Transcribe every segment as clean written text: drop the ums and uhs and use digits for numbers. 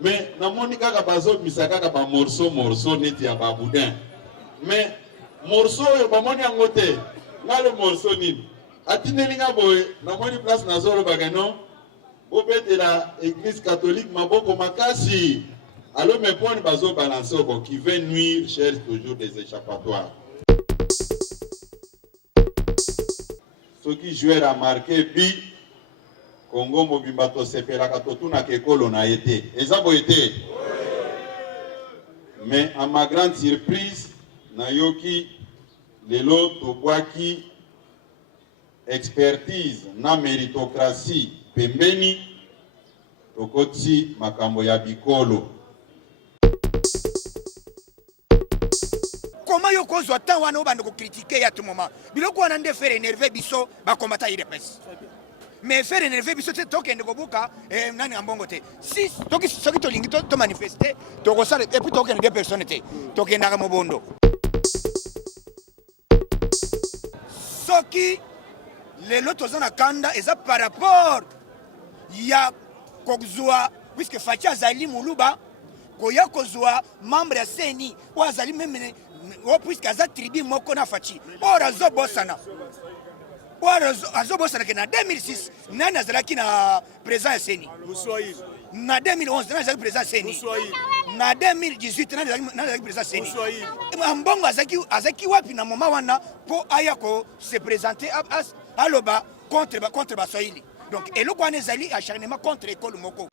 Mais na monika ka bazo misaka ka ba morceau neti ya ba boudin. Mais morceau yo ba moni angote. Ngale morceau nini? Atinelinga boye na moni place na zoro bagano. Obete la église catholique maboko makasi. Alors mes points bazo balancer qui veut nuire cherche toujours des échappatoires. Ceux qui jouent à marquer bi Congo mobimba to sepela ka totuna ke kolo na été. Ezabo été. Mais à ma grande surprise, nayoki lelo tobwaki expertise na méritocratie pembeni tokoti makambo ya bikolo. Comment yo kozwa tant wana obanda ko critiquer à tout moment. Biloko wana nde faire énerver biso ba combattre IDPS. Mais faire énerver biso te tokende kobuka nani ambongo te. Si toki soki to lingi to manifester to kosala et puis tokende des personnes te. Tokenda ka mobondo. Soki les lotos na kanda eza par rapport ya kozwa puisque Fatia Zali Muluba koya kozwa membre ya CENI ou azali même ou puisque aza tribu moko na Fachi ora zo bosana ora zo bosana ke na 2006 nani azalaki na président ya CENI Muswahili na 2011 nani azalaki président ya CENI Muswahili na 2018 nani azalaki président ya CENI Muswahili mbongo azaki wapi na moment wana po aya ko se présenter aloba contre Baswahili. Donc eloko wana ezali acharnement contre école moko.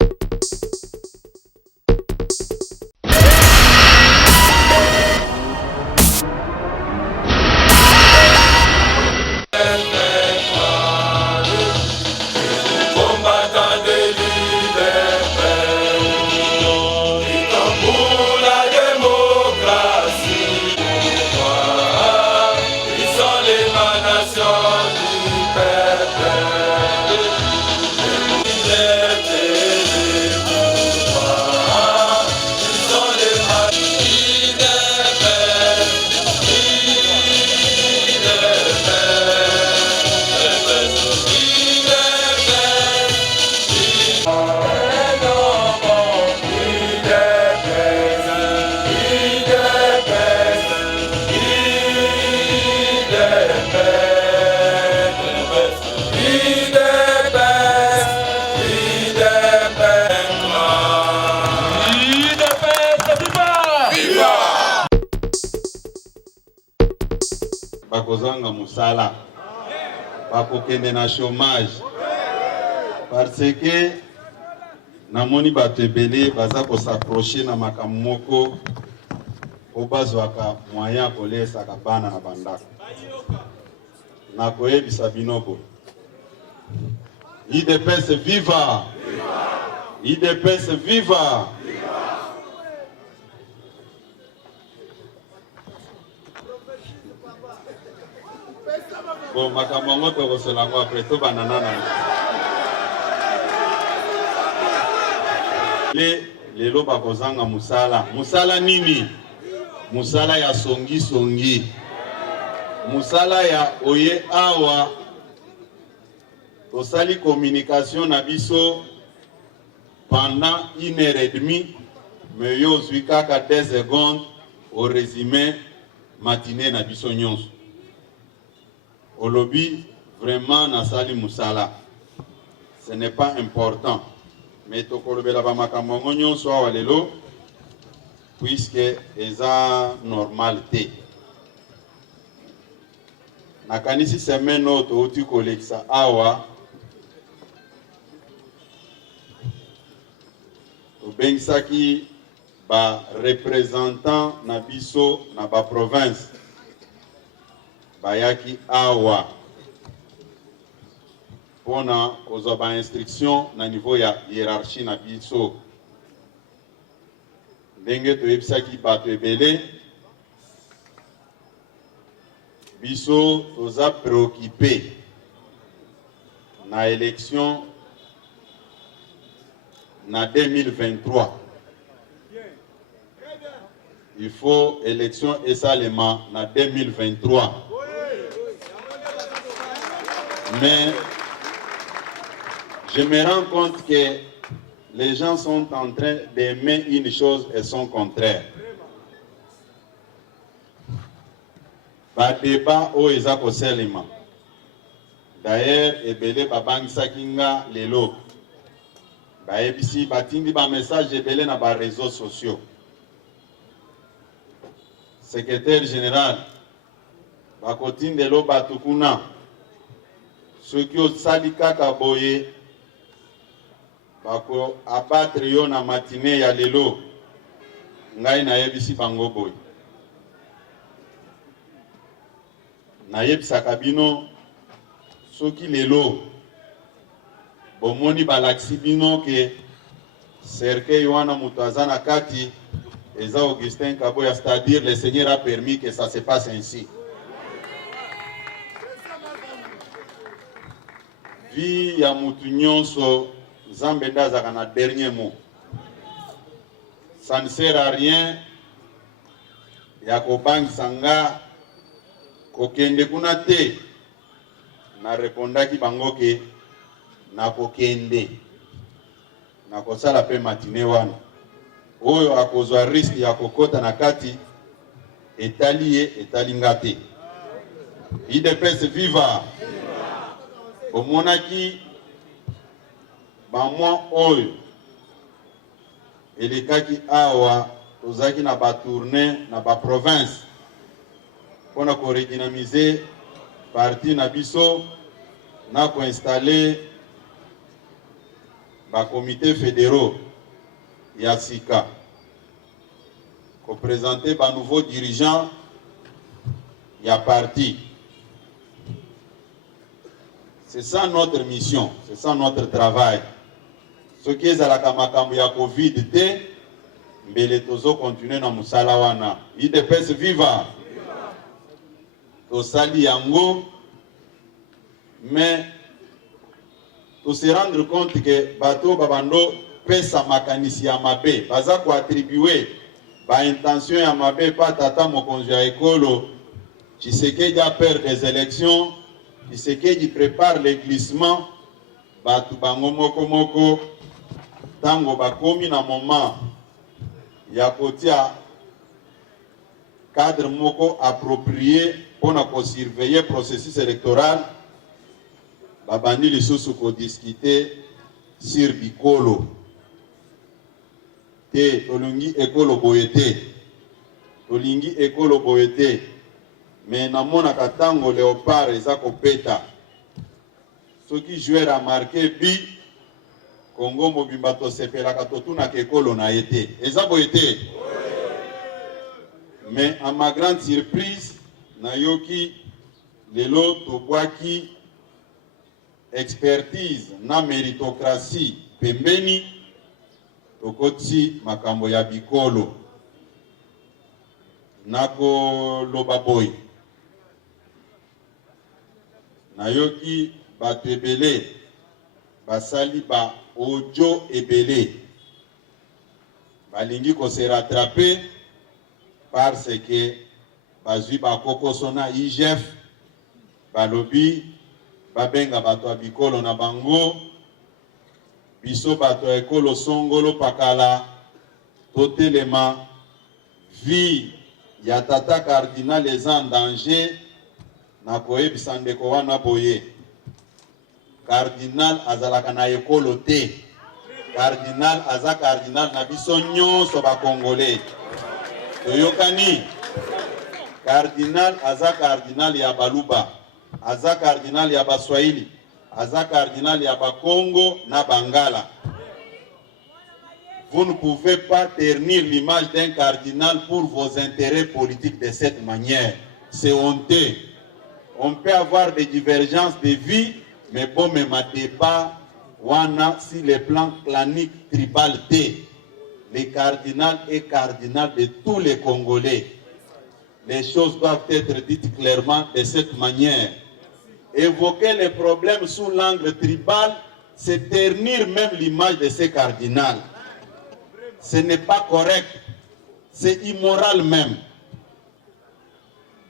Bakozanga musala bakokende na chômage parce que namoni bato ebele baza s'accrocher na makambo moko po bazwaka moyen kolesaka bana na bandako na koyebisa bino boye IDPS viva IDPS viva Bon, makambo ngoto koselango après to banana na. Lelo bakozanga musala. Musala nini? Musala ya songi. Musala ya oye awa. Tosali communication na biso pendant 1h30 mais yo zwi kaka 10 secondes au résumé matinée na biso nyonso. Au lobby, vraiment, Nasali Moussala. Ce n'est pas important. Mais tokolobela ba makambo nyonso awa lelo puisque eza normalité. Nakanisi semaine auto uti koleksa awa obengisaki ba représentant na biso na ba province bayaki awa pona kozwa ba instruction na niveau ya hiérarchie na biso ndenge toyebisaki bato ebele biso toza préoccupé na élection na 2023. Il faut élection et salement na 2023. Mais je me rends compte que les gens sont en train d'aimer une chose et son contraire. Ba débat o eza ko selima. D'ailleurs, ebele babangisa kinga lelo. Ba ebisi batindi ba message ebele na ba réseaux sociaux. Secrétaire général, ba kotinde lo batukuna. Ceux qui ont sali kaka boye bako abattre yo na matinée ya lelo. Ngai na ebisi bango boye. Na yebisaka bino soki lelo bomoni balaksi bino ke cercueil wana mutu aza na kati eza Augustin Kaboya, c'est-à-dire le Seigneur a permis que ça se passe ainsi. Vie ya mutu nyonso Nzambe nde azaka na dernier mot. Ça ne sert à rien ya kobangisa nga kokende kuna te. Na répondaki bango ke na kokende na kosala pe matinée wana oyo akozwa risque ya kokota na kati etali ye etali nga te. IDPS viva. Omonaki bamwa oyo elekaki awa tozaki na batourne na baprovince mpona koredynamiser parti na biso na koinstalle bakomite fédéraux ya sika koprésenter banouveau dirigeant ya parti. C'est ça notre mission, c'est ça notre travail. Ce qui est à la makambo ya Covid te mbele tozo continuer na musala wana. IDPS viva. Tosali yango, mais to se rendre compte que bato babando pesa makanisi ya mabe baza ko attribuer ba intention ya mabe pa tata mokonzi ya ekolo Tshisekedi a peur des élections, Tshisekedi prépare le glissement, batu bango moko moko tango bakomi na moment ya kotia cadre moko approprié pour surveiller le processus électoral, babandi lisusu ko discuter sur bikolo. Te tolingi ekolo boyete. Tolingi ekolo boyete. Mais namona katango léopard eza kopeta. Ceux qui jouent à marquer bi Congo mobimba to sepela katotuna ke ekolo na été. Eza boyete. Mais à ma grande surprise, nayoki lelo tobwaki expertise na méritocratie pembeni tokoti makambo ya bikolo nako loba boy nayoki bato ebele basali ba audio ebele balingi ko se rattraper parce que bazui bakoko sona IGF balobi babenga bato ya bikolo na bango biso bato ya ekolo songolo pakala totelema vie ya tata cardinal eza en danger na koyebisa ndeko wana boye cardinal azalaka na ekolo te cardinal aza cardinal na biso nyonso bakongolais toyokani cardinal aza cardinal ya baluba aza cardinal ya baswahili aza cardinal ya bakongo na bangala. Vous ne pouvez pas ternir l'image d'un cardinal pour vos intérêts politiques de cette manière. C'est honteux. On peut avoir des divergences de vie, mais bon, même à débat, wana si le plan clanique tribal T, le cardinal est cardinal de tous les Congolais. Les choses doivent être dites clairement de cette manière. Évoquer les problèmes sous l'angle tribal, c'est ternir même l'image de ces cardinals. Ce n'est pas correct, c'est immoral même.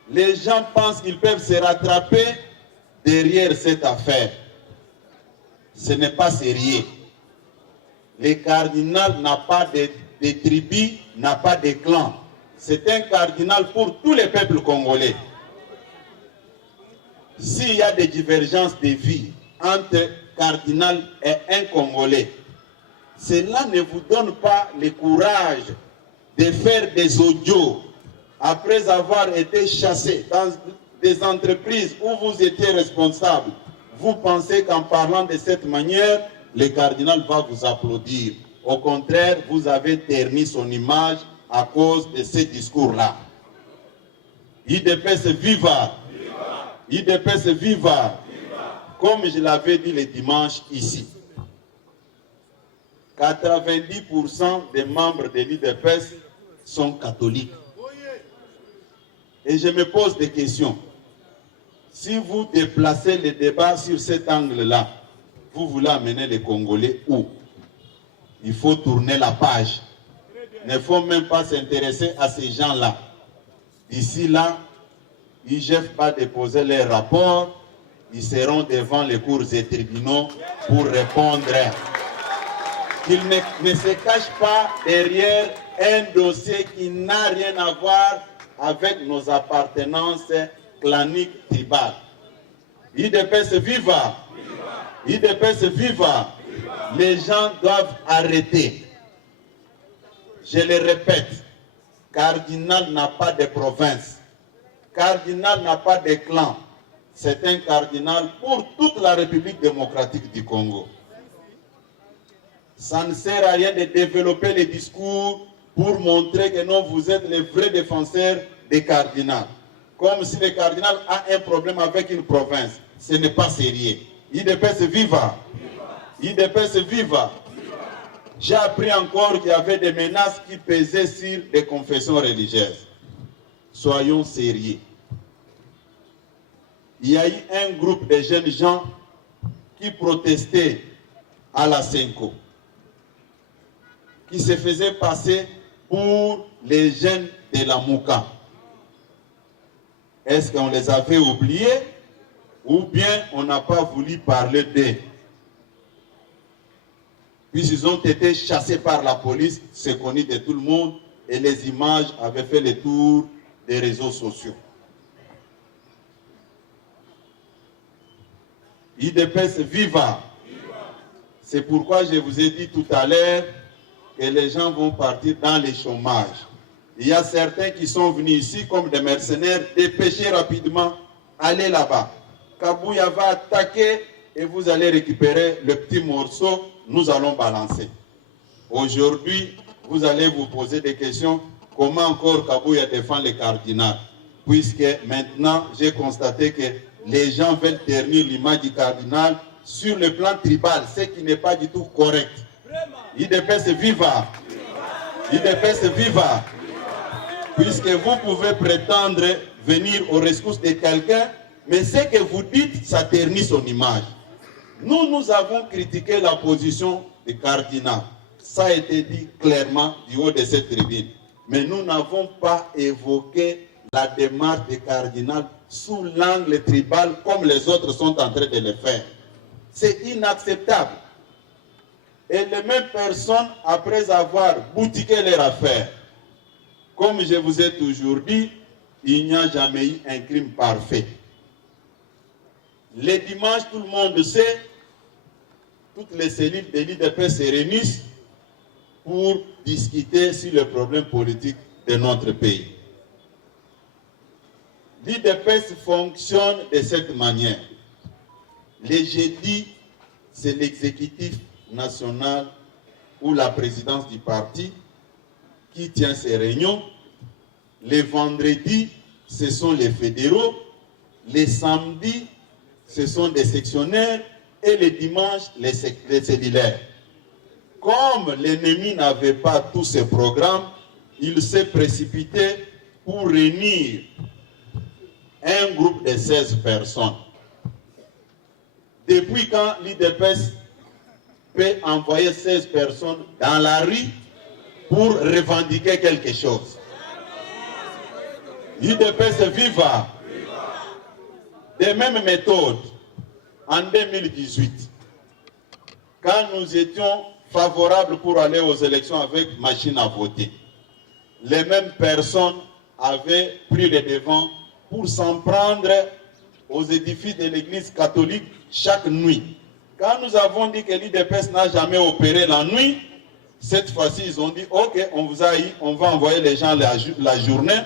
Les gens pensent qu'ils peuvent se rattraper derrière cette affaire. Ce n'est pas sérieux. Le cardinal n'a pas de tribus, n'a pas de clans. C'est un cardinal pour tous les peuples congolais. S'il y a des divergences de vie entre cardinal et un Congolais, cela ne vous donne pas le courage de faire des audios après avoir été chassé dans des entreprises où vous étiez responsable. Vous pensez qu'en parlant de cette manière, le cardinal va vous applaudir. Au contraire, vous avez terni son image à cause de ces discours-là. IDPS viva! IDPS viva! Comme je l'avais dit le dimanche ici, 90% des membres de l'IDPS sont catholiques. Et je me pose des questions. Si vous déplacez le débat sur cet angle-là, vous voulez amener les Congolais où? Il faut tourner la page. Il ne faut même pas s'intéresser à ces gens-là. D'ici là, l'IGF va déposer les rapports. Ils seront devant les cours et tribunaux pour répondre. Qu'ils ne se cachent pas derrière un dossier qui n'a rien à voir avec nos appartenances claniques tribales. IDPS viva! IDPS viva! Les gens doivent arrêter. Je le répète, cardinal n'a pas de province. Cardinal n'a pas de clan. C'est un cardinal pour toute la République démocratique du Congo. Ça ne sert à rien de développer les discours pour montrer que non, vous êtes les vrais défenseurs des cardinals. Comme si le cardinal a un problème avec une province. Ce n'est pas sérieux. IDPS viva! IDPS viva! J'ai appris encore qu'il y avait des menaces qui pesaient sur des confessions religieuses. Soyons sérieux. Il y a eu un groupe de jeunes gens qui protestaient à la Senko, qui se faisaient passer pour les jeunes de la Mouka. Est-ce qu'on les avait oubliés ou bien on n'a pas voulu parler d'eux? Puisqu'ils ont été chassés par la police, c'est connu de tout le monde, et les images avaient fait le tour des réseaux sociaux. IDPS viva! C'est pourquoi je vous ai dit tout à l'heure que les gens vont partir dans le chômage. Il y a certains qui sont venus ici comme des mercenaires, dépêchez rapidement, allez là-bas. Kabouya va attaquer et vous allez récupérer le petit morceau, nous allons balancer. Aujourd'hui, vous allez vous poser des questions, comment encore Kabouya défend le cardinal? Puisque maintenant, j'ai constaté que les gens veulent ternir l'image du cardinal sur le plan tribal, ce qui n'est pas du tout correct. IDPS viva! IDPS viva! Puisque vous pouvez prétendre venir au rescousse de quelqu'un, mais ce que vous dites, ça ternit son image. Nous avons critiqué la position du cardinal. Ça a été dit clairement du haut de cette tribune. Mais nous n'avons pas évoqué la démarche du cardinal sous l'angle tribal comme les autres sont en train de le faire. C'est inacceptable. Et les mêmes personnes, après avoir boutiqué leur affaire, comme je vous ai toujours dit, il n'y a jamais eu un crime parfait. Les dimanches, tout le monde sait, toutes les cellules de l'IDPS se réunissent pour discuter sur le problème politique de notre pays. L'IDPS fonctionne de cette manière. Les jeudis, c'est l'exécutif national ou la présidence du parti qui tient ces réunions. Les vendredis, ce sont les fédéraux. Les samedis, ce sont des sectionnaires. Et les dimanches, les cellulaires. Comme l'ennemi n'avait pas tous ces programmes, il s'est précipité pour réunir un groupe de 16 personnes. Depuis quand l'IDPS peut envoyer 16 personnes dans la rue pour revendiquer quelque chose? L'IDPS viva! Des mêmes méthodes, en 2018, quand nous étions favorables pour aller aux élections avec machine à voter. Les mêmes personnes avaient pris les devants pour s'en prendre aux édifices de l'église catholique chaque nuit. Quand nous avons dit que l'IDPS n'a jamais opéré la nuit, cette fois-ci, ils ont dit, ok, on vous a eu, on va envoyer les gens la journée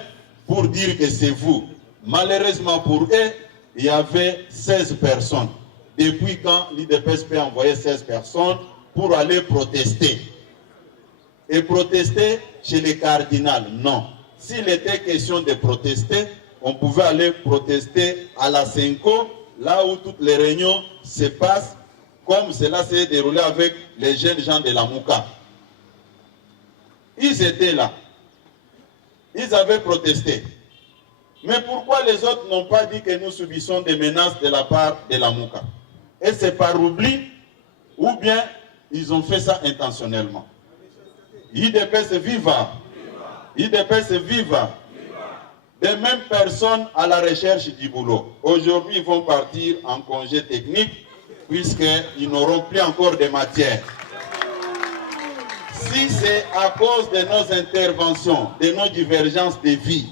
pour dire que c'est vous. Malheureusement pour eux, il y avait 16 personnes. Depuis quand l'IDPS peut envoyer 16 personnes pour aller protester? Et protester chez les cardinals? Non. S'il était question de protester, on pouvait aller protester à la Senko, là où toutes les réunions se passent, comme cela s'est déroulé avec les jeunes gens de la Mouka. Ils étaient là. Ils avaient protesté. Mais pourquoi les autres n'ont pas dit que nous subissons des menaces de la part de la Mouka? Et c'est par oubli ou bien ils ont fait ça intentionnellement? IDPS viva! IDPS viva! Des mêmes personnes à la recherche du boulot. Aujourd'hui, ils vont partir en congé technique puisqu'ils n'auront plus encore de matière. Si c'est à cause de nos interventions, de nos divergences de vie,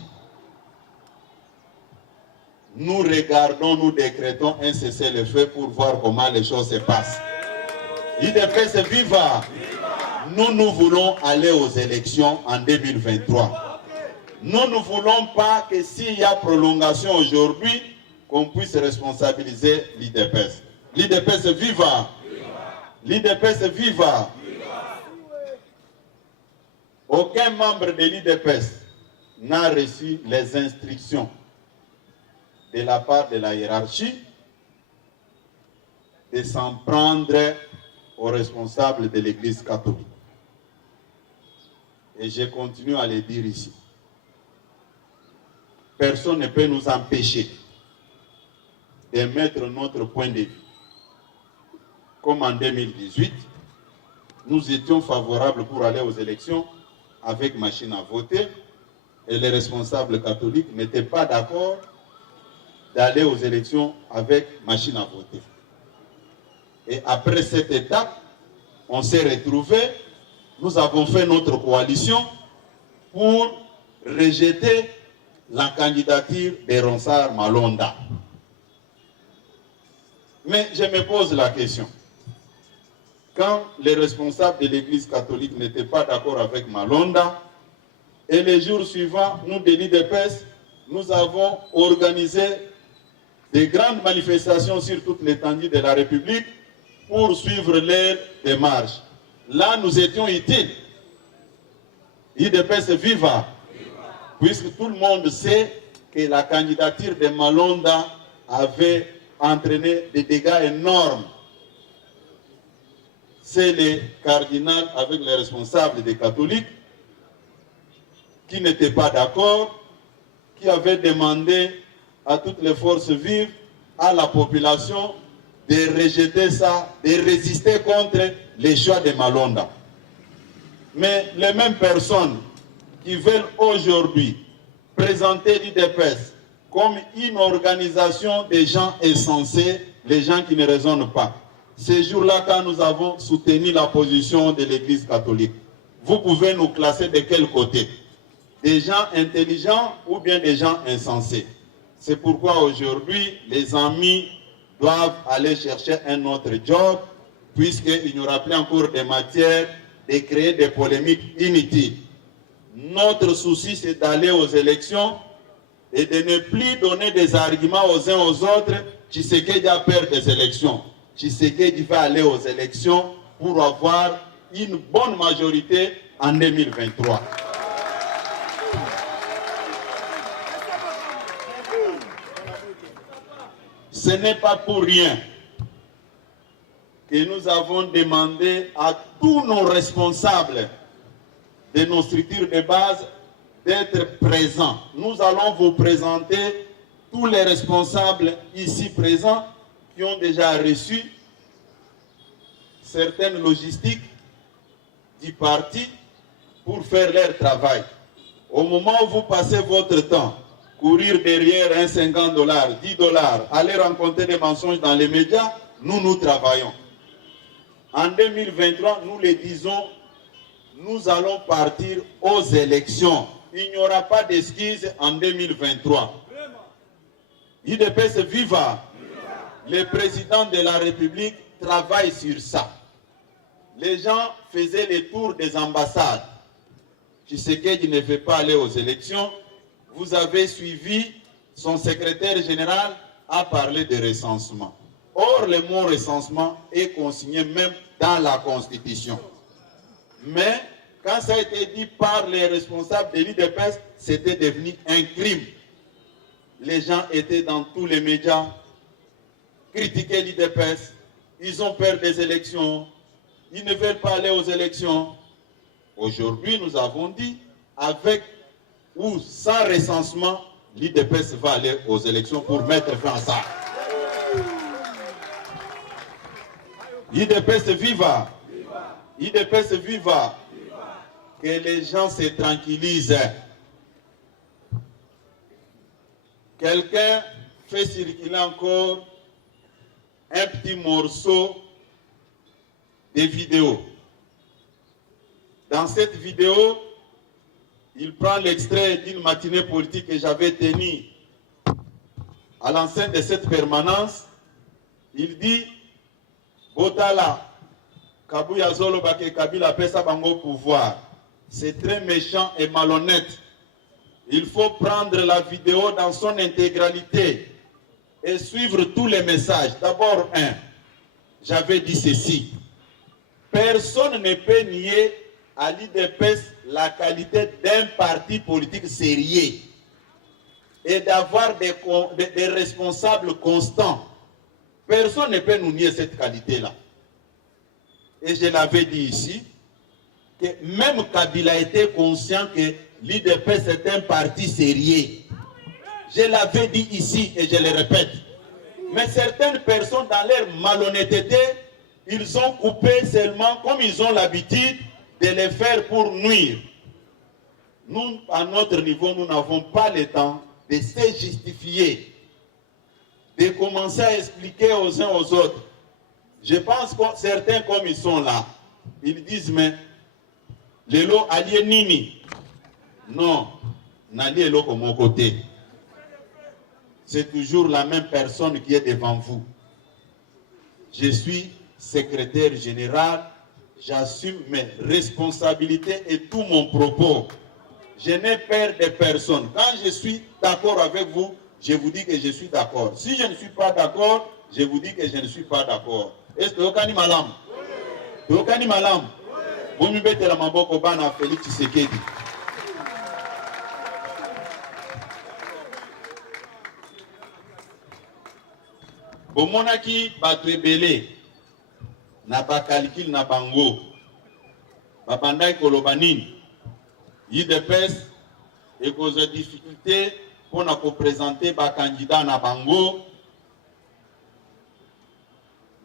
nous regardons, nous décrétons un cessez-le-feu pour voir comment les choses se passent. IDPS viva! Nous voulons aller aux élections en 2023. Nous ne voulons pas que s'il y a prolongation aujourd'hui, qu'on puisse responsabiliser l'IDPS. L'IDPS viva! L'IDPS viva! Aucun membre de l'IDPS n'a reçu les instructions de la part de la hiérarchie de s'en prendre aux responsables de l'Église catholique. Et je continue à le dire ici. Personne ne peut nous empêcher de mettre notre point de vue. Comme en 2018, nous étions favorables pour aller aux élections avec machine à voter et les responsables catholiques n'étaient pas d'accord d'aller aux élections avec machine à voter. Et après cette étape, on s'est retrouvés, nous avons fait notre coalition pour rejeter la candidature de Ronsard Malonda. Mais je me pose la question. Quand les responsables de l'Église catholique n'étaient pas d'accord avec Malonda, et les jours suivants, nous de l'IDPS, nous avons organisé des grandes manifestations sur toute l'étendue de la République pour suivre leur démarche. Là, nous étions utiles. IDPS viva! Puisque tout le monde sait que la candidature de Malonda avait entraîné des dégâts énormes. C'est les cardinals avec les responsables des catholiques qui n'étaient pas d'accord, qui avaient demandé à toutes les forces vives, à la population, de rejeter ça, de résister contre les choix de Malonda. Mais les mêmes personnes qui veulent aujourd'hui présenter l'IDPS comme une organisation des gens insensés, les gens qui ne raisonnent pas. Ces jours-là, quand nous avons soutenu la position de l'Église catholique, vous pouvez nous classer de quel côté? Des gens intelligents ou bien des gens insensés? C'est pourquoi aujourd'hui, les amis doivent aller chercher un autre job, puisqu'il n'y aura plus encore de matière de créer des polémiques inutiles. Notre souci, c'est d'aller aux élections et de ne plus donner des arguments aux uns aux autres. Tshisekedi a peur des élections. Tshisekedi va aller aux élections pour avoir une bonne majorité en 2023. Ce n'est pas pour rien que nous avons demandé à tous nos responsables de nos structures de base d'être présents. Nous allons vous présenter tous les responsables ici présents qui ont déjà reçu certaines logistiques du parti pour faire leur travail. Au moment où vous passez votre temps, courir derrière un $50, $10, aller rencontrer des mensonges dans les médias, nous travaillons. En 2023, nous le disons, nous allons partir aux élections. Il n'y aura pas d'excuses en 2023. UDPS viva! Le président de la République travaille sur ça. Les gens faisaient le tour des ambassades. Tshisekedi ne veut pas aller aux élections. Vous avez suivi, son secrétaire général a parlé de recensement. Or, le mot recensement est consigné même dans la Constitution. Mais, quand ça a été dit par les responsables de l'UDPS, c'était devenu un crime. Les gens étaient dans tous les médias, critiquaient l'UDPS, ils ont peur des élections, ils ne veulent pas aller aux élections. Aujourd'hui, nous avons dit, avec ou sans recensement, l'UDPS va aller aux élections pour mettre fin à ça. UDPS viva! UDPS viva! Que les gens se tranquillisent. Quelqu'un fait circuler encore un petit morceau de vidéo. Dans cette vidéo, il prend l'extrait d'une matinée politique que j'avais tenue à l'enceinte de cette permanence. Il dit Botala, Kabuya Zolo Bake Kabila Pesa Bango pouvoir. C'est très méchant et malhonnête. Il faut prendre la vidéo dans son intégralité et suivre tous les messages. D'abord, j'avais dit ceci. Personne ne peut nier à l'UDPS la qualité d'un parti politique sérieux et d'avoir des responsables constants. Personne ne peut nous nier cette qualité-là. Et je l'avais dit ici, que même Kabila était conscient que l'UDPS est un parti sérieux. Je l'avais dit ici et je le répète. Mais certaines personnes, dans leur malhonnêteté, ils ont coupé seulement, comme ils ont l'habitude, de le faire pour nuire. Nous, à notre niveau, nous n'avons pas le temps de se justifier, de commencer à expliquer aux uns aux autres. Je pense que certains, comme ils sont là, ils disent, mais Lelo allié Nini. Non, n'allié Lelo comme mon côté. C'est toujours la même personne qui est devant vous. Je suis secrétaire général, j'assume mes responsabilités et tout mon propos. Je n'ai peur de personne. Quand je suis d'accord avec vous, je vous dis que je suis d'accord. Si je ne suis pas d'accord, je vous dis que je ne suis pas d'accord. Est-ce que vous avez malam? Vous avez malam? Vous me mettez la maboko bana Félix Tshisekedi. Bomonaki batrebele na ba calcul na bango. Babandai kolobanini. UDPS et cause de difficulté pour nous présenter ba candidat na bango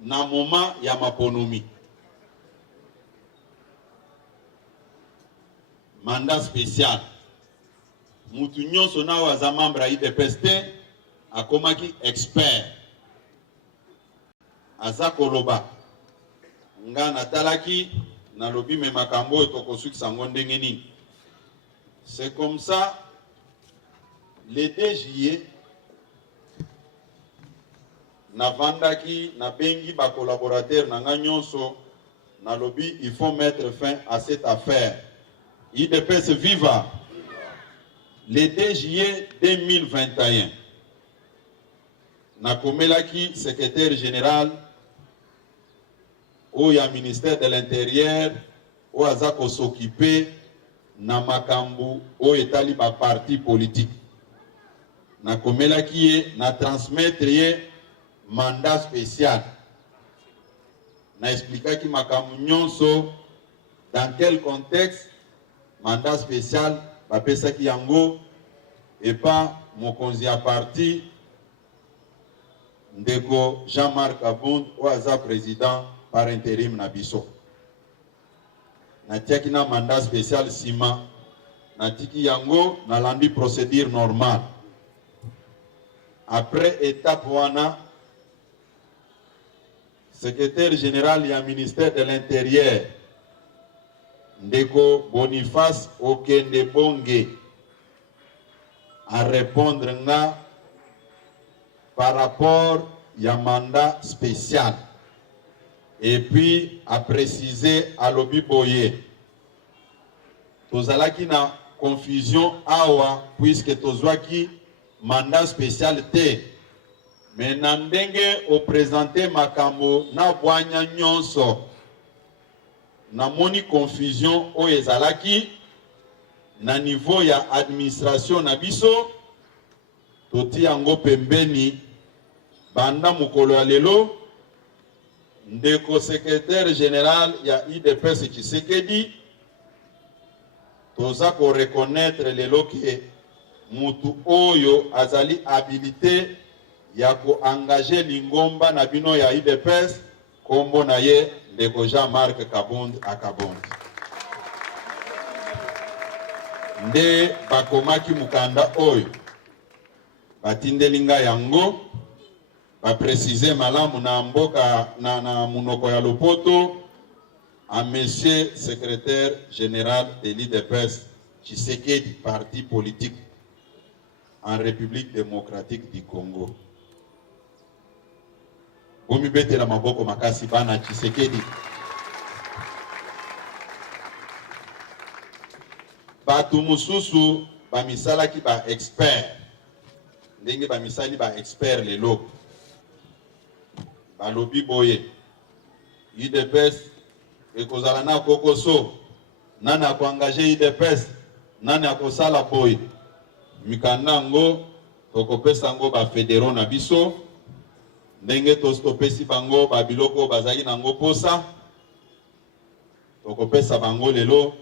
na moment ya maponomi. Mandat spécial. Mutu nyonso na waza membre ya UDPS akomaki expert. Aza koloba nga natalaki na lobi me makambo etokosukisa ngo ndenge nini. C'est comme ça, le 2 juillet, navandaki na bengi ba collaborateur na nga nyonso na lobi il faut mettre fin à cette affaire. UDPS viva. Le 2 juillet 2021, nakomelaki secrétaire général au ministère de l'Intérieur au azako s'occuper na makambu au etali ba parti politique. Nakomelaki ye na transmettre ye mandat spécial. Na expliquaki makambu nyonso dans quel contexte mandat spécial ba pesaki yango et pas mokonzi ya parti ndeko Jean-Marc Abound ou aza président par intérim na biso. Natiaki na mandat spécial sima natiki yango na landi procédure normale. Après étape wana secrétaire général du ministère de l'Intérieur, Ndeko Boniface Okendebonge, à répondre par rapport à un mandat spécial. Et puis à préciser à l'Obi Boye. Tozalaki na confusion awa puisque tozwaki mandat spécial te. Mais nandenge au présenté makambo na bwanya nyonso. Na moni confusion o ezalaki na niveau ya administration na biso. Toti yango pembeni banda mukolo ya lelo ndeko secrétaire général ya IDPS Tshisekedi toza ko reconnaître lelo ke mutu oyo azali habilité ya ko engager lingomba na bino ya IDPS kombo na ye ndeko Jean-Marc Kabund Akabond nde bakomaki mukanda oyo batindelinga yango ba préciser malamu na mboka na munoko ya lopoto à monsieur secrétaire général de l'IDPS Tshisekedi, parti politique en République démocratique du Congo. Bomi bete la maboko makasi bana Tshisekedi. Batu mususu ba misala ki ba expert. Ndenge ba misali ba expert lelo. Balobi boye IDPS ekozala na kokoso nana ko engager IDPS nana ko sala boye mikanda ngo tokopesa ngo ba fédéraux na biso ndenge tostopesi bango ba biloko bazali nango posa tokopesa bango lelo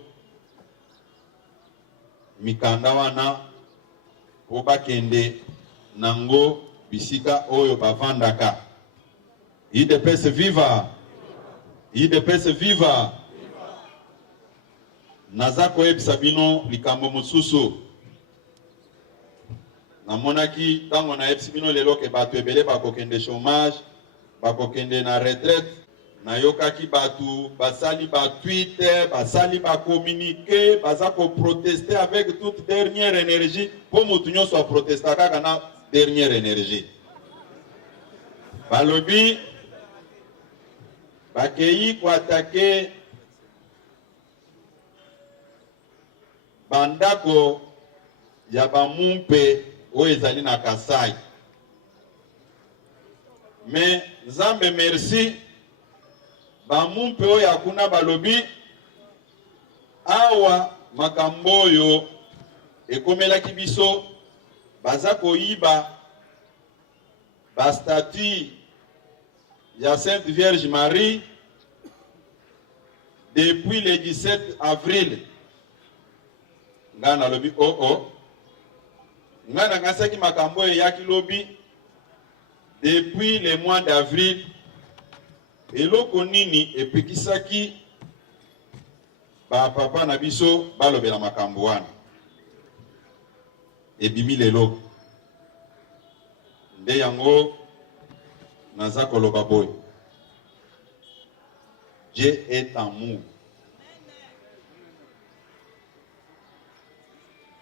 mikanda wana po bakende nango bisika oyo bavandaka. IDPS viva! IDPS viva! Nazako ebisa bino likambo mosusu. Namonaki tango na ebisa bino lelo ke batu ebele bakokende chômage, bakokende na retraite, nayokaki batu basali ba Twitter, basali ba communiquer, bazako protester avec toute dernière énergie pour mutu nyonso protester kaka na dernière énergie. Balobi bakei ko attaquer bandako ya bamumpe o ezali na Kasai. Mais Nzambe merci bamumpe o yakuna balobi awa makambo yo ekomelaki biso baza koyiba ba statue ya Sainte Vierge Marie depuis le 17 avril. Ngana lobi ngana ngasaki makambo yaki lobi depuis le mois d'avril eloko nini epekisaki ba papa na biso balobela makambo wana ebimi lelo nde yango naza koloba boy. Dieu est amour.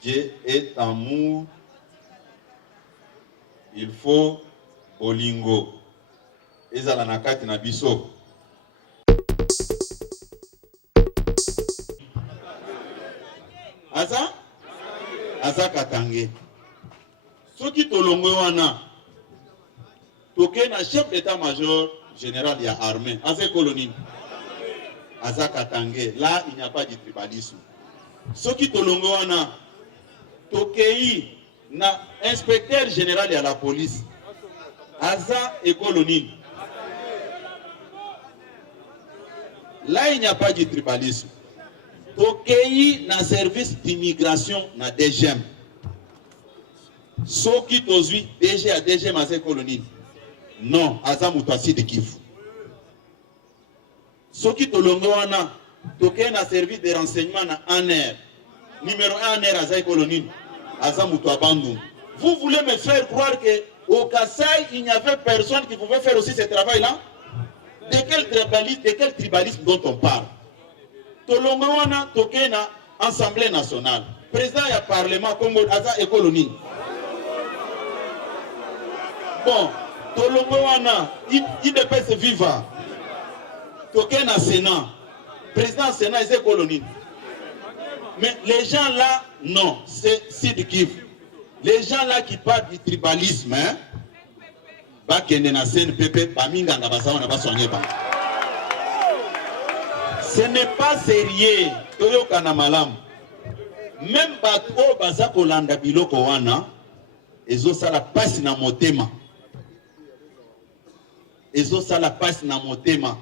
Dieu est amour. Il faut bolingo. Ezala na kati na biso. Aza katange. Soki tolongwe wana toke na chef d'état-major général ya armée aza colonie aza katange. Là il n'y a pas de tribalisme. Soki tolongo wana tokei na inspecteur général ya la police aza colonie. Là il n'y a pas de tribalisme. Tokei na service d'immigration na DGM. Soki tozui DG à DGM aza colonie. Non, aza mutuasi de Kivu. Soki tolongo wana toke na service de renseignement na ANR. Numéro 1 ANR aza colonie. Aza mutu abandon. Vous voulez me faire croire que au Kasaï il n'y avait personne qui pouvait faire aussi ce travail là? De quel tribalisme dont on parle? Tolongo wana tokena Assemblée nationale. Président ya Parlement Congo aza écolonie. Bon, tolongo wana IDPS viva. Tokena Sénat. Président Sénat est écolonie. Mais les gens là, non, c'est Sid Kivu. Les gens là qui parlent du tribalisme, hein, ce n'est pas sérieux. Même Bato Baza Kolanda Biloko Wana, ils ont ça la passe na motema. Ils ont ça la passe na motema.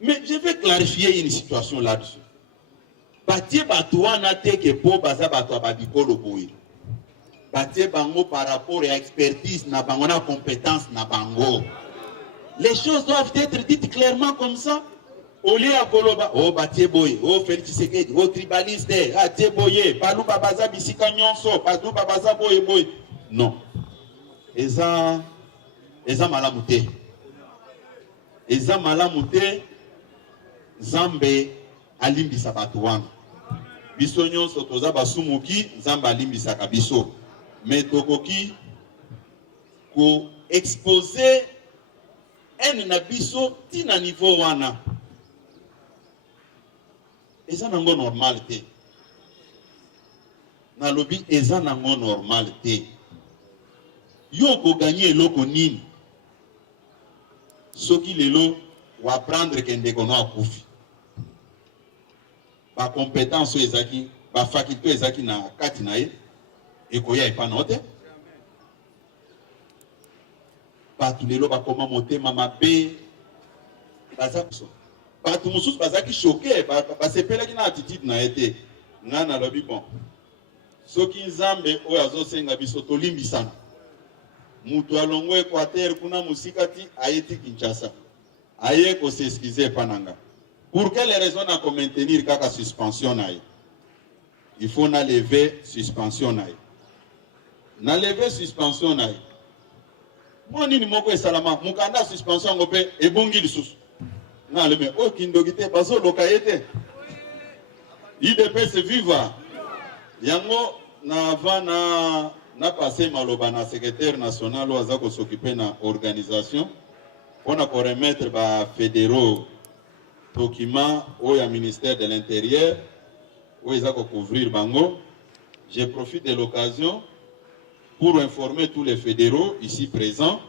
Mais je vais clarifier une situation là-dessus. Batie Bato Wana teke po Baza Bato Ababikolo Boui. Batie Bango par rapport à l'expertise, na bango na compétence na bango. Les choses doivent être dites clairement comme ça. Au lieu à Koloba, oh Batie Boy, oh Félix Tshisekedi, oh tribaliste, ah Tieboye, Palou Babaza Bisika Nyonso, Palou Babaza Boye Boy. Non. Eza malamute. Eza malamute, Zambe alimbisa batu wana. Biso nyonso toza basumuki, Zambe alimbisa kabiso. Mais tokoki ko exposer un nabiso tina niveau wana. Eza nango normal te. Na lobi eza nango normal te. Yo ko gagner eloko nini? Soki lelo wa prendre kende kono akufi. Ba compétence ezaki, ba faculté ezaki na kati na ye. Ekoya epanote. Batu lelo bakoma motema mabe. Bazakuso. Batu mususu bazaki choqué, basepelaki na attitude na ete. Ngana lobi bon. Soki Nzambe oyo azosenga biso tolimbisana. Mutu alongo Équateur kuna musikati ayeti Kinshasa. Aye ko s'excuser pananga. Pour quelle raison na ko maintenir kaka suspension na ye? Il faut na lever suspension na ye. Na lever suspension na ye. Moni ni moko esalama mukanda suspension ngope ebongi lisusu. Na leme o kindogite bazo lokayete. IDPS viva. Yango na avant na passé maloba na secrétaire national oza ko s'occuper na organisation. On a ko remettre ba fédéraux documents au ministère de l'Intérieur où ils ont couvrir bango. Je profite de l'occasion pour informer tous les fédéraux ici présents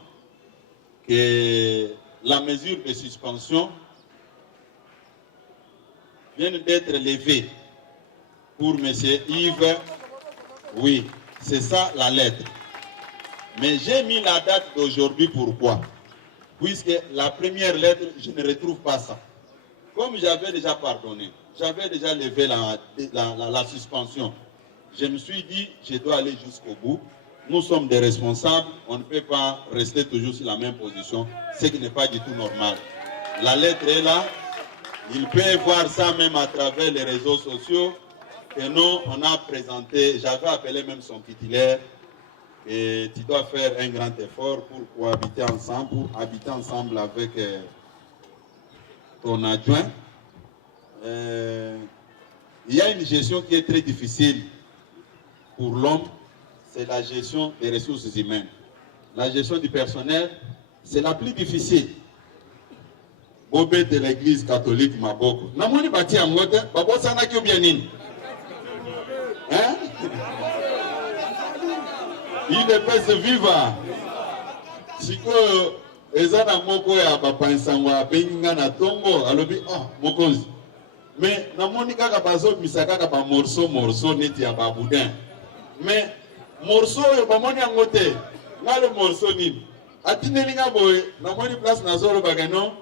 que la mesure de suspension vient d'être levée pour M. Yves. Oui, c'est ça la lettre. Mais j'ai mis la date d'aujourd'hui, pourquoi? Puisque la première lettre, je ne retrouve pas ça. Comme j'avais déjà pardonné, j'avais déjà levé la suspension, je me suis dit, je dois aller jusqu'au bout. Nous sommes des responsables, on ne peut pas rester toujours sur la même position, ce qui n'est pas du tout normal. La lettre est là, il peut voir ça même à travers les réseaux sociaux, que nous, on a présenté, j'avais appelé même son titulaire, et tu dois faire un grand effort pour cohabiter ensemble, pour habiter ensemble avec ton adjoint. Il y a une gestion qui est très difficile pour l'homme, c'est la gestion des ressources humaines. La gestion du personnel, c'est la plus difficile. Bobé de l'église catholique Maboko. Namoni bati amote, babo sana ki obianini. Hein? IDPS viva. Siko ezana moko ya bapansangwa benga na tongo alobi mokonzi. Mais namoni kaka bazo misaka kaka ba morceau neti ya baboudin. Mais morceau yo bamoni angote. Ngalo morceau nini? Atinelinga boye namoni place na zolo bagano.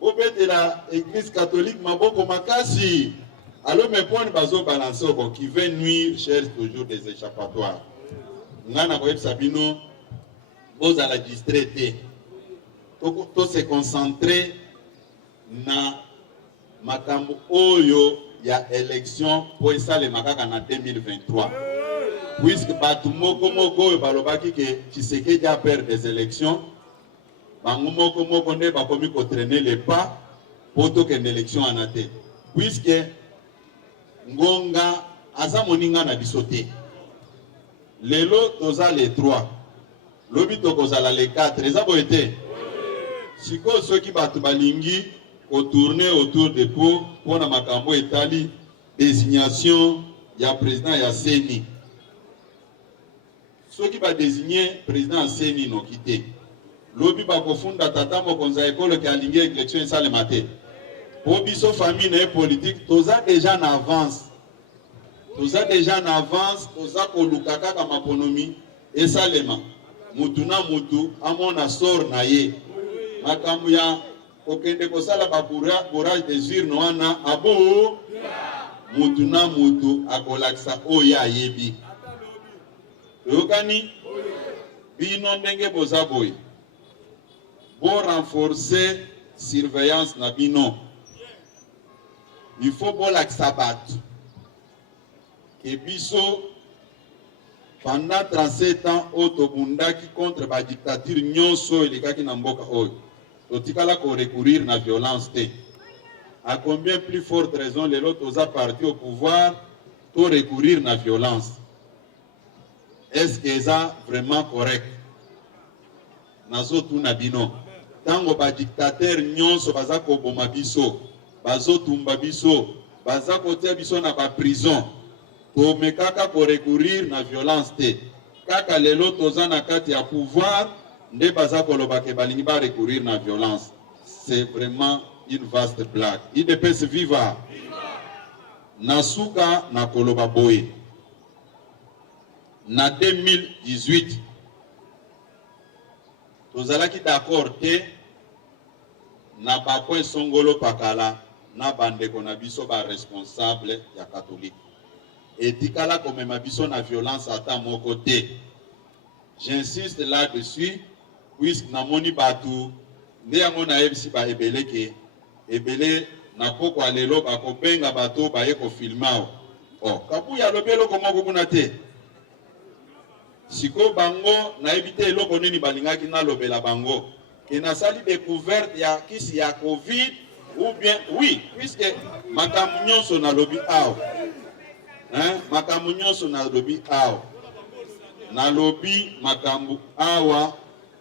Obete la église catholique Maboko makasi. Alors mes points bazo balancer qui veut nuire cherche toujours des échappatoires. Ngana ko Sabino aux à la distraité. Tout se concentrer na makambo oyo ya élection pour ça les makaka en 2023. Puisque batu moko balobaki que Tshisekedi a perdu des élections bango moko nde bakomi kotraîner les pas pour tokende élection wana te, puisque ngonga aza moninga na biso te. Lelo toza les 3 lobi tokozala les 4 eza boye te. Sikoyo soki bato balingi kotourner autour de po mpona makambo etali désignation ya président ya CENI, soki badésigne président ya CENI noki te, lobi bakofunda tata mokonzi ya ekolo ke alingi élection esalema te. Po biso famille na ye politique toza déjà en avance, toza koluka kaka maponomi esalema, mutu na mutu amona sor na ye. Makambo ya kokende kosala ba bourrage des urnes wana abo mutu na mutu akolakisa oyo ayebi. Yokani bino ndenge boza boye bo renforcer surveillance na bino. Il faut bolakisa bato ke biso pendant 37 ans oyo tobundaki contre ba dictature nyonso elekaki na mboka oyo totikala ko recourir na violence te. À combien plus forte raison lelo toza parti au pouvoir to recourir na violence? Est-ce que ça vraiment correct? Nazotuna bino tango ba dictateur nyonso baza koboma biso, bazotumba biso, baza kotia biso na ba prison, tomekaka ko recourir na violence te. Kaka lelo toza na kati ya pouvoir nde baza koloba ke balingi ba recourir na violence. C'est vraiment une vaste blague. IDPS viva. Nasuka na koloba boye. Na 2018 tozalaki d'accord te na bakwe songolo pakala na bandeko na biso ba responsable ya catholique. Etikala komema biso na violence ata moko te. J'insiste là-dessus, puisque namoni batu nde yango na yebisi ba ebeleke ebele na poko alelo bakobenga bato baye kofilma o kabuya lobelo komoko kuna te. Siko bango na ebite eloko nini balingaki na lobela bango ke nasali découverte ya kisi ya Covid ou bien oui, puisque makambo nyonso na lobi aw makambo nyonso na lobi aw na lobi makambo awa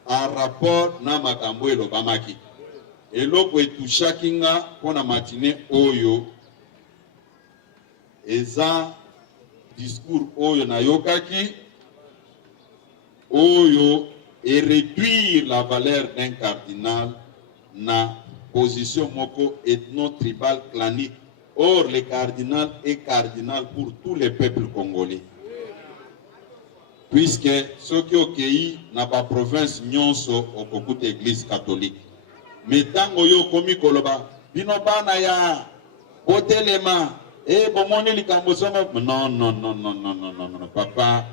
en rapport na makambo elobamaki eloko etushaki nga mpona matine oyo eza discours oyo nayokaki oyo et réduire la valeur d'un cardinal na position moko ethno-tribal clanique. Or, le cardinal est cardinal pour tous les peuples congolais. Puisque ceux qui ont accueilli na ba province nyonso okokuta église catholique. Mais tango yo komi koloba, bino bana ya botelema, bomoni likambo songo. Non, papa.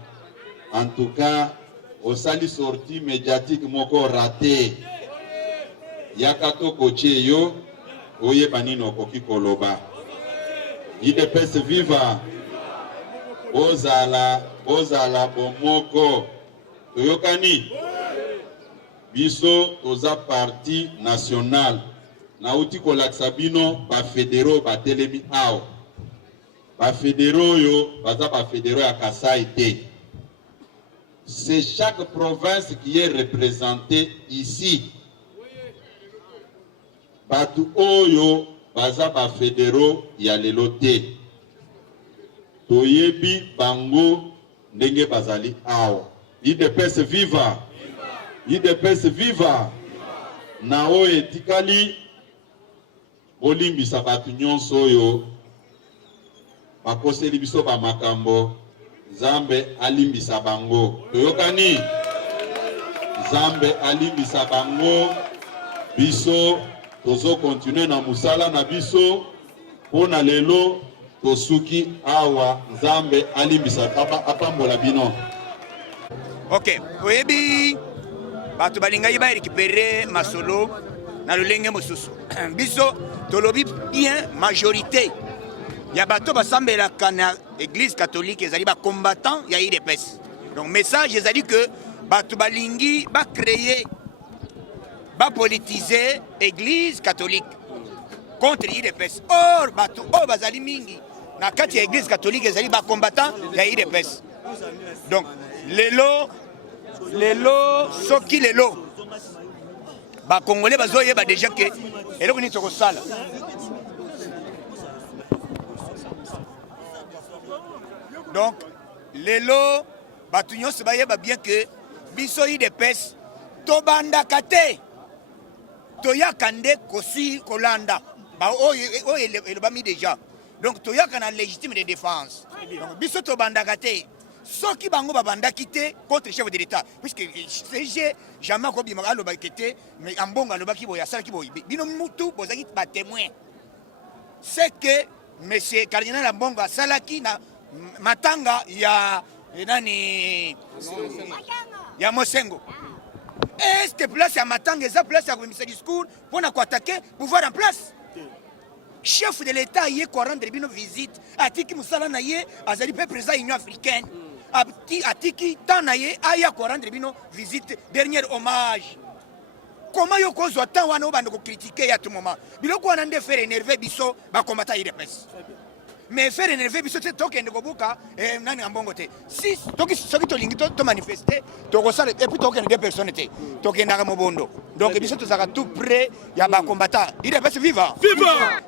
En tout cas, au sali sortie médiatique moko raté. Yakato koche yo, oye banino koki koloba. IDPS viva. Ozala bomoko. Toyokani. Biso toza parti national. Na uti kolaksa bino ba fédéraux ba telemi ao. Ba fédéraux yo, baza ba fédéraux ya Kasai te. C'est chaque province qui est représentée ici. Batu oyo baza ba fédéraux ya lelo te. Toyebi bango ndenge bazali awa. IDPS viva. IDPS viva. Na o etikali bolimbisa batu nyonso oyo bakoseli biso ba makambo. Zambe alimbisa bango. Toyokani? Zambe alimbisa bango. Biso tozo continuer na musala na biso. Pona lelo tosuki awa Zambe alimbisa apambola bino. Ok, oyebi bato balingai ba récupérer masolo na lolenge mosusu. Biso tolobi bien majorité. Ya bato basambelaka na église catholique ezali ba combattant ya IDPS. Donc message ezali que bato balingi ba créer va politiser l'église catholique contre l'IDPS. Or, bato, oh, bazali mingi. Na kati ya église catholique, ezali ba combattant ya IDPS. Donc, lelo, soki lelo, ba Congolais bazoye ba déjà que eloko ni toko sala. Donc, lelo, bato nyonso bayeba bien que biso IDPS tobanda kate toyaka nde kosi kolanda ba oyo elobami déjà. Donc toyaka na légitime de défense. Donc biso tobandaka te soki bango babandaki te contre chef de l'état puisque CG jamais kobima alobaki te mais ambongo alobaki boya asalaki boyi bino mutu bozaki ba témoin. C'est que monsieur cardinal ambongo asalaki na matanga ya nani ya Mosengo. Est place ya matanga eza place ya komisa discours pour na attaquer pouvoir en place. Chef de l'État y est rendre bino visite atiki musala na ye azali pe président Union africaine atiki tanaye aya rendre bino visite dernier hommage. Comment yo kozwa tant wana obanda ko critiquer ya tout moment biloko wana nde faire énerver biso ba combattant IDPS. Mais faire énerver biso te tokende kobuka nani ambongo te si toki soki tolingi to manifester to kosala et puis tokende deux personnes te tokende na mobondo donc biso tozaka tout près ya ba combattant IDPS viva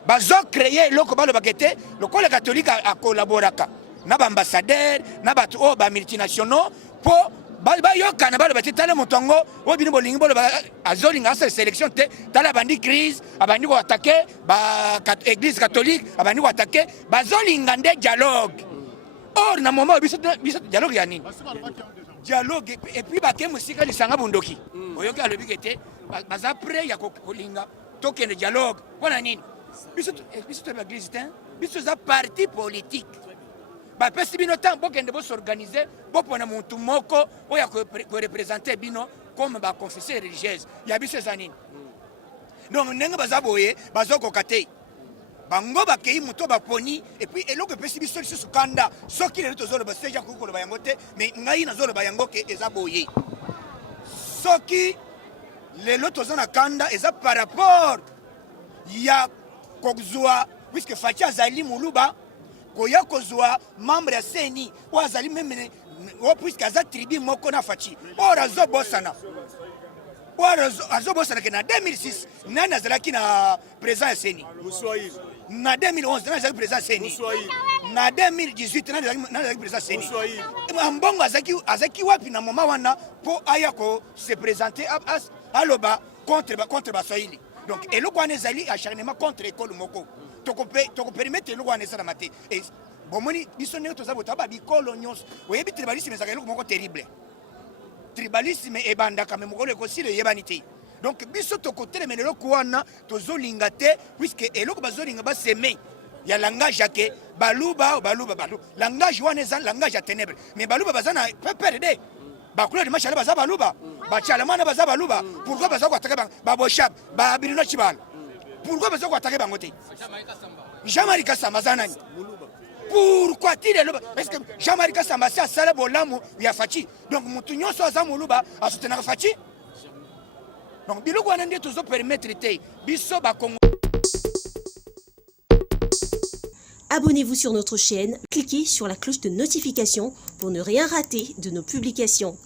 bazo créer loko balo bakete lokola catholique a collaboraka na ba ambassadeur na ba to ba multinationaux po ba yokana balo batitale motongo obini bolingi bolo azolinga sa sélection te tala bandi crise abandi ko attaquer ba église catholique abandi ko attaquer bazolinga nde dialogue. Or na moment biso dialogue ya nini dialogue et puis ba ke musika lisanga bundoki oyoki alobi kete baza prêt ya kolinga tokende dialogue pona nini biso to ba église te biso za parti politique. Ba pesi bino temps bokende bo s'organiser bo pona muntu moko oya ko représenter bino comme ba confession religieuse ya biso zanini. Donc nenga bazaboye bazoko kate bango bakei muto baponi et puis eloko pesi biso lisu kanda soki le tozolo ba seja kokolo ba yango te mais ngai nazolo ba yango ke ezaboye soki le loto zona kanda eza par rapport ya kokzwa puisque Fatia Zali Muluba koya kozwa membre ya CENI ou azali même ou puisque aza tribu moko na Fachi or azo bosana ke na 2006 nani azalaki na président ya CENI Muswahili na 2011 nani azalaki président ya CENI na 2018 nani azalaki président ya CENI ambongo azaki wapi na moment wana po aya ko se présenter aloba contre ba Swahili. Donc eloko wana ezali acharnement contre école moko toko permettre eloko wana esala mate et bomoni biso ndenge tozabota ba bikolo nyonso oyebi tribalisme ezaka eloko moko terrible. Tribalisme ebandaka me mokolo ekosile yebani te. Donc biso tokotelemela eloko wana tozolinga te puisque eloko bazolinga baseme ya langage yake baluba langage wana eza langage ya ténèbres mais baluba bazana PPRD bakula de machala baza baluba bachala mana baza baluba pourquoi baza ko attaquer ba boshab ba birino chibala pourquoi baza ko attaquer bango te Jean-Marie Kassamba zanani pourquoi tire le parce que Jean-Marie Kassamba c'est sala bolamu ya Fachi donc mutu nyonso aza muluba asutena Fachi donc biloko wana ndio tozo permettre te biso ba Congo. Abonnez-vous sur notre chaîne, cliquez sur la cloche de notification pour ne rien rater de nos publications.